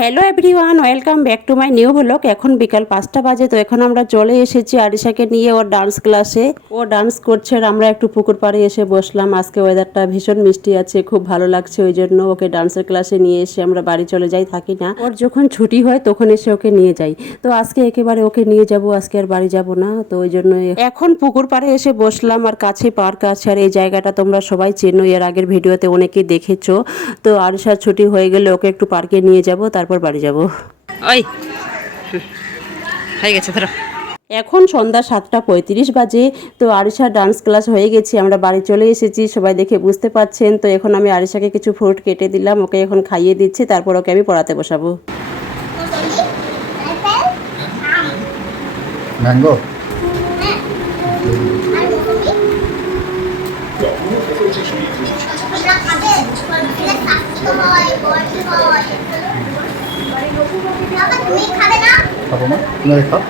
Hello everyone, welcome back to my new blog. এখন বিকাল 5টা বাজে। তো এখন আমরা চলে এসেছি আরিশাকে নিয়ে ওর ডান্স ক্লাসে। ও ডান্স করছে আর আমরা একটু পুকুর পাড়ে এসে বসলাম। আজকে ওয়েদারটা ভীষণ মিষ্টি আছে, খুব ভালো লাগছে। ওই জন্য ওকে ডান্সের ক্লাসে নিয়ে এসে আমরা বাড়ি চলে যাই, থাকি না। ওর যখন ছুটি হয় তখন এসে ওকে নিয়ে যাই। তো আজকে একেবারে ওকে নিয়ে যাব, আজকে আর বাড়ি যাব না। তো ওই জন্য এখন পুকুর পাড়ে এসে বসলাম। আর কাছে পার্ক আছে, আর এই জায়গাটা তোমরা সবাই চেনো, এর আগের ভিডিওতে অনেকেই দেখেছো। তো আরিশার ছুটি হয়ে গেলে ওকে একটু পার্কে নিয়ে যাব, তারপর বাড়ি যাব। ওই হয়ে গেছে ধরো। এখন সন্ধ্যা 7:35 বাজে। তো আরিশার ডান্স ক্লাস হয়ে গেছে, আমরা বাড়ি চলে এসেছি, সবাই দেখে বুঝতে পারছেন। তো এখন আমি আরিশাকে কিছু ফ্রুট কেটে দিলাম, ওকে এখন খাইয়ে দিচ্ছি, তারপর ওকে আমি পড়াতে বসাবো। ম্যাঙ্গো খাবো না, তুমি খাও।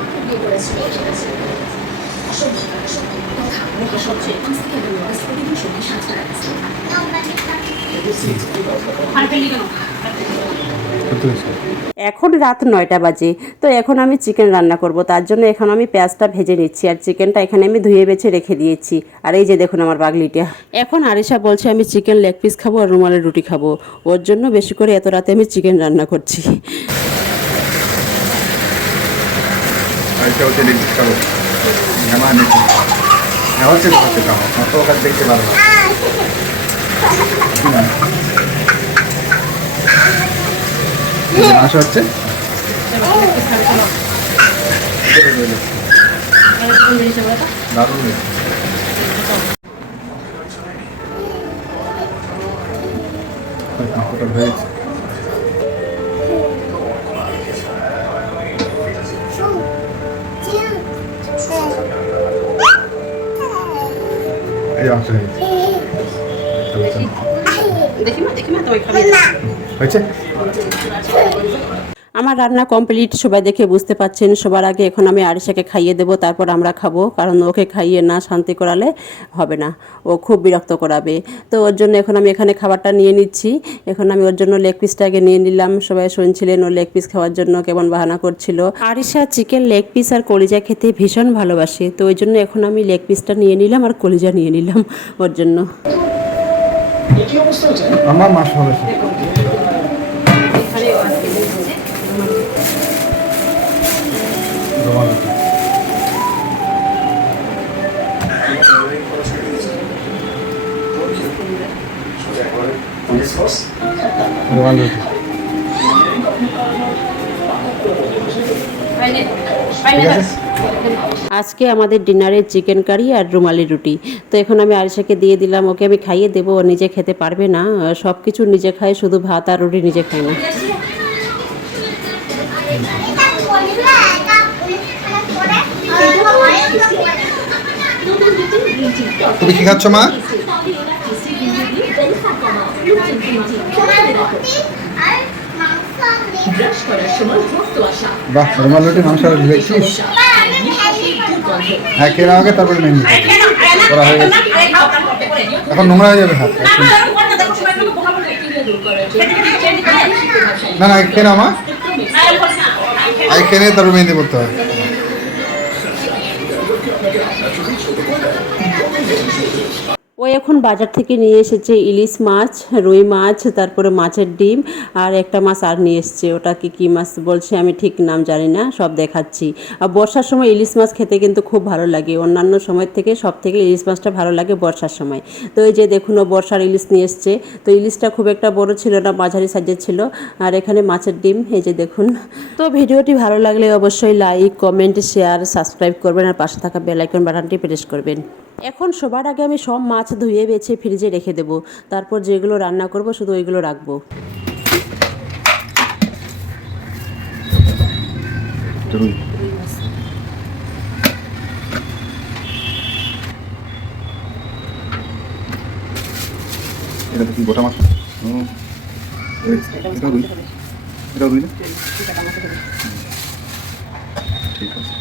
এখন রাত 9টা বাজে। তো এখন আমি চিকেন রান্না করব, তার জন্য এখন আমি পেঁয়াজটা ভেজে নিচ্ছি, আর চিকেনটা এখানে আমি ধুয়ে বেছে রেখে দিয়েছি। আর এই যে দেখুন আমার বাগলিটা। এখন আরিশা বলছে আমি চিকেন লেগ পিস খাবো আর রুমালের রুটি খাবো, ওর জন্য বেশি করে এত রাতে আমি চিকেন রান্না করছি। আসা হচ্ছে দারুণ। এই অংশ হয়েছে। আমার রান্না কমপ্লিট, সবাই দেখে বুঝতে পাচ্ছেন। সবার আগে এখন আমি আরিশাকে খাইয়ে দেবো, তারপর আমরা খাবো। কারণ ওকে খাইয়ে না শান্তি করালে হবে না, ও খুব বিরক্ত করাবে। তো ওর জন্য এখন আমি এখানে খাবারটা নিয়ে নিচ্ছি। এখন আমি ওর জন্য লেগ পিসটা আগে নিয়ে নিলাম। সবাই শুনছিলেন ও লেগ পিস খাওয়ার জন্য কেমন বাহানা করছিল। আরিশা চিকেন লেগ পিস আর কলিজা খেতে ভীষণ ভালোবাসে। তো ওই জন্য এখন আমি লেগ পিসটা নিয়ে নিলাম আর কলিজা নিয়ে নিলাম ওর জন্য। আমার মাছ হবে আজকে আমাদের ডিনারে চিকেন কারি আর রুমালি রুটি। তো এখন আমি আরিশাকে দিয়ে দিলাম, ওকে আমি খাইয়ে দেবো। ও নিজে খেতে পারবে না, সব কিছু নিজে খায়, শুধু ভাত আর রুটি নিজে খায় না। তুমি কি খাচ্ছ মা? বাহ, রুমাল রুটি মাংস দেখছিস? হ্যাঁ, খেয়ে নাও আগে, তারপরে মেনু করা হয়ে গেছে। এখন নোংরা হয়ে যাবে হাত। না না, খেয়ে নাও মা, আগে খেয়ে নিয়ে তারপর মেহেন্দি করতে হবে। ও এখন বাজার থেকে নিয়ে এসেছে ইলিশ মাছ, রুই মাছ, তারপরে মাছের ডিম, আর একটা মাছ আর নিয়ে এসছে। ওটা কি মাছ বলছে আমি ঠিক নাম জানি না, সব দেখাচ্ছি। আর বর্ষার সময় ইলিশ মাছ খেতে কিন্তু খুব ভালো লাগে, অন্যান্য সময় থেকে সব থেকে ইলিশ মাছটা ভালো লাগে বর্ষার সময়। তো এই যে দেখুন ও বর্ষার ইলিশ নিয়ে এসছে। তো ইলিশটা খুব একটা বড় ছিল না, মাঝারি সাইজের ছিল। আর এখানে মাছের ডিম, এই যে দেখুন। তো ভিডিওটি ভালো লাগলে অবশ্যই লাইক, কমেন্ট, শেয়ার, সাবস্ক্রাইব করবেন, আর পাশে থাকা বেল আইকন বাটনটি প্রেস করবেন। এখন সবার আগে আমি সব মাছ ধুয়ে বেছে ফ্রিজে রেখে দেবো, তারপর যেগুলো রান্না করব শুধু ওইগুলো রাখবো। এটা কি গোটা মাছ? এটা রুই, এটা রুই না? ঠিক আছে।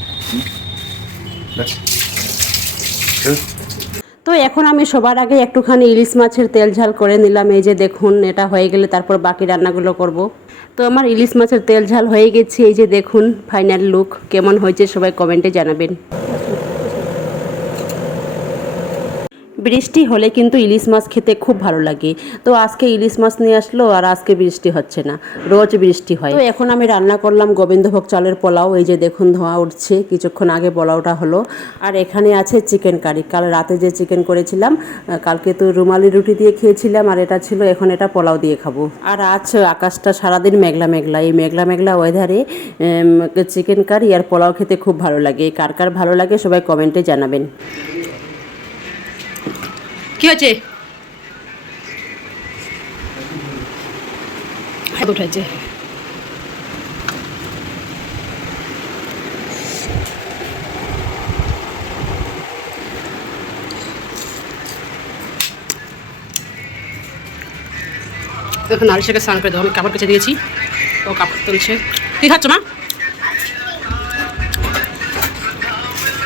তো এখন আমি সবার আগে একটুখানি ইলিশ মাছের তেল ঝাল করে নিলাম। এই যে দেখুন, এটা হয়ে গেলে তারপর বাকি রান্নাগুলো করব। তো আমার ইলিশ মাছের তেল ঝাল হয়ে গেছে। এই যে দেখুন ফাইনাল লুক কেমন হয়েছে, সবাই কমেন্টে জানাবেন। বৃষ্টি হলে কিন্তু ইলিশ মাছ খেতে খুব ভালো লাগে। তো আজকে ইলিশ মাছ নিয়ে আসলো আর আজকে বৃষ্টি হচ্ছে না, রোজ বৃষ্টি হয়। তো এখন আমি রান্না করলাম গোবিন্দভোগ চালের পোলাও। এই যে দেখুন ধোঁয়া উঠছে, কিছুক্ষণ আগে পোলাওটা হলো। আর এখানে আছে চিকেন কারি, কাল রাতে যে চিকেন করেছিলাম, কালকে তো রুমালি রুটি দিয়ে খেয়েছিলাম আর এটা ছিল, এখন এটা পোলাও দিয়ে খাবো। আর আজ আকাশটা সারাদিন মেঘলা মেঘলা, এই মেঘলা মেঘলা ওয়েদারে চিকেন কারি আর পোলাও খেতে খুব ভালো লাগে। কার কার ভালো লাগে সবাই কমেন্টে জানাবেন। কি হয়েছে? উঠেছে। এখন আলিশাকে স্নান করে দেবো, আমি কাপড় কেচে দিয়েছি, ও কাপড় তুলছে। কি খাচ্ছ মা?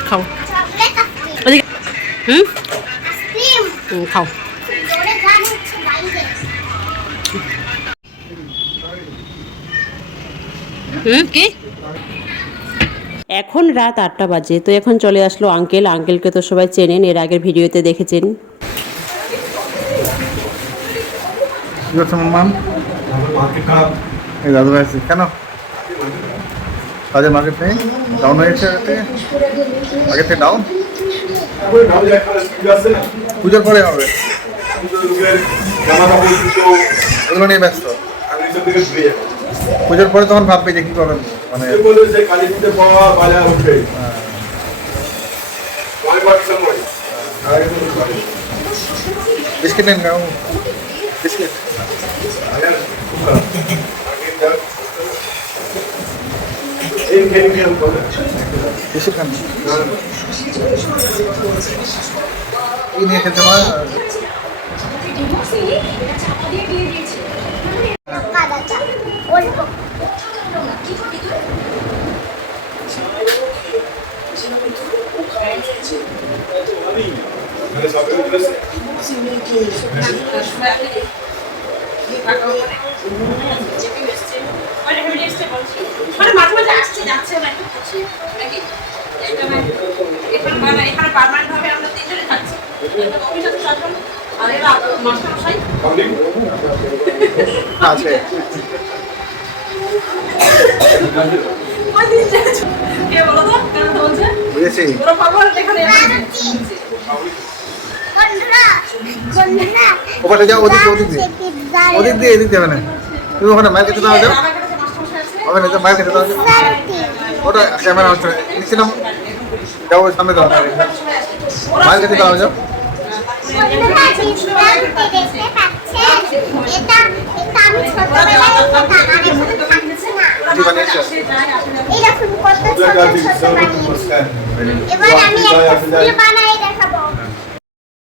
খাও। হুম, খাও। কি? এখন রাত 8টা বাজে। তো এখন চলে আসলো আঙ্কেল। আঙ্কেলকে তো সবাই চেনেন, এর আগের ভিডিওতে দেখেছেন। কি হচ্ছে মাম্মাম? এই দাদু ভাই আছে কেন? কাজের মার্কেট নেই, ডাউন হয়েছে আগে থেকে ডাউন। পুজোর পরে হবে, এগুলো নিয়ে ব্যস্ত। পুজোর পরে তখন ভাববে যে কি করবেন, মানে বিস্কিট নেন গাও, বিস্কিট বিস্কিট খান। এই নিয়ে খেলতে মা মানে মাঝে মাঝে আসছে যাচ্ছে নাকি নাকি এখানে পার্মানেন্ট ভাবে আমরা তিনজনে থাকছি। অফিসে চারজন আর এরা মাস্টার মশাই আছে। কে বলো তো কেন বলছে? বুঝেছি। ওরা পাগল এখানে ওখানে যাও, ওদিক ওদিক দিয়ে, ওদিক দিয়ে এদিক যাবে না। তুমি ওখানে মায়ের কাছে দাও, যাও ওখানে তো মায়ের কাছে দাও, ওটা ক্যামেরা হচ্ছে নিচে নাও, যাও সামনে দাও, মায়ের কাছে দাও, যাও। এবার আমি একটা ফুল বানাই।